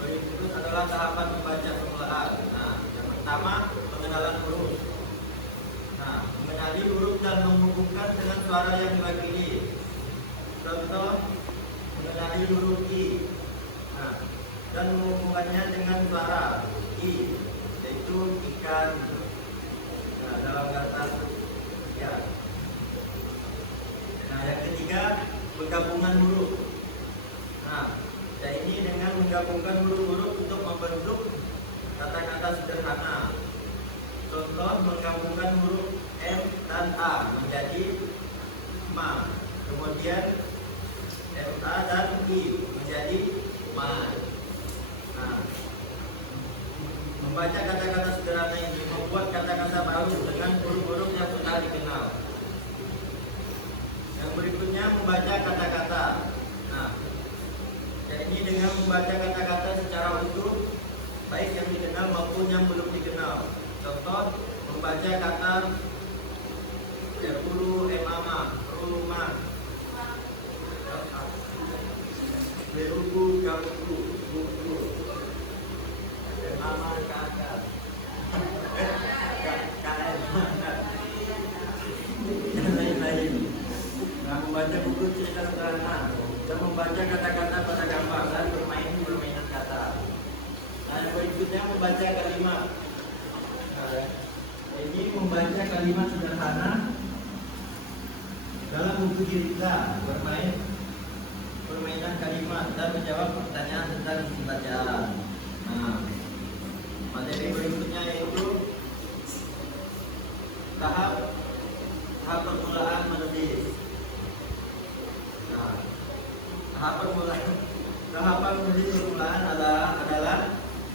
Berikut adalah tahapan membaca permulaan. Nah, yang pertama pengenalan huruf. Nah, mengenali huruf dan menghubungkan dengan suara yang diwakili. Contoh, mengenali huruf I. Nah, dan menghubungkannya dengan suara I, yaitu ikan. Nah, dalam kata ya. Nah, yang ketiga penggabungan huruf. Nah, ini dengan menggabungkan huruf-huruf untuk membentuk kata-kata sederhana. Contoh, menggabungkan huruf M dan A menjadi ma. Kemudian MA dan I menjadi ma. Nah, membaca kata-kata sederhana ini membuat kata-kata baru dengan huruf-huruf yang sudah dikenal. Yang berikutnya membaca kata-kata. Nah, ini dengan membaca kata-kata secara utuh, baik yang dikenal maupun yang belum dikenal. Contoh, membaca kata Erulu emama, rumah, beruku karuku, buku, emama kakak, kakak mana, dan lain-lain. Nah, membaca buku cerita sederhana dan membaca kata-kata pada gambar dan bermain permainan kata. Nah, yang berikutnya membaca kalimat. Nah, ini membaca kalimat sederhana dalam buku cerita, bermain permainan kalimat dan menjawab pertanyaan tentang isi bacaan. Nah, materi berikutnya yaitu tahap permulaan menulis. Nah, tahapan menulis permulaan adalah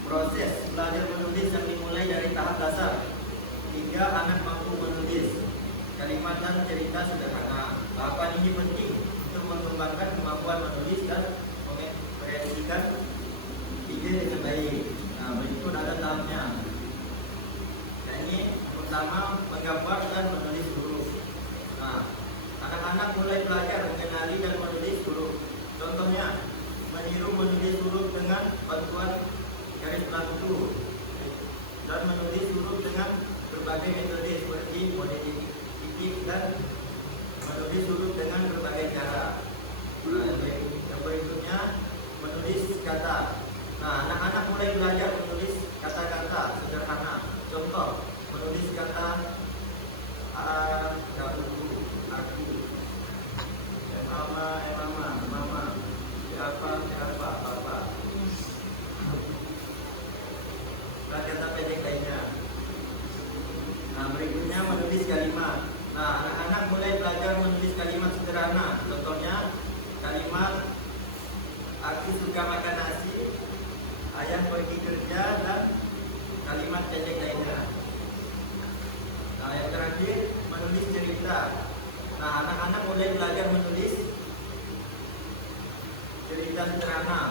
proses belajar menulis yang dimulai dari tahap dasar hingga anak mampu menulis kalimat dan cerita sederhana. Tahapan ini penting untuk mengembangkan kemampuan menulis dan mengekspresikan ide dengan baik. Nah, berikut ada tahapnya. Nah, ini pertama menggambar dan menulis huruf. Nah, anak-anak mulai belajar mengenali dan menulis huruf. Contohnya, meniru menulis huruf dengan bantuan garis bantu dan menulis huruf dengan berbagai metode seperti model titik dan menulis huruf dengan berbagai cara. Nah, yang berikutnya menulis kata. Nah, anak-anak mulai belajar menulis kata-kata sederhana. Contoh, menulis kata aku, mama, siapa, papa. Dan kata pendek lainnya. Nah, berikutnya menulis kalimat. Nah, anak-anak mulai belajar menulis kalimat sederhana. Contohnya, kalimat aku suka makan nasi, ayah pergi kerja, dan kalimat pendek lainnya. Nah, yang terakhir menulis cerita. Nah, anak-anak mulai belajar menulis cerita sederhana.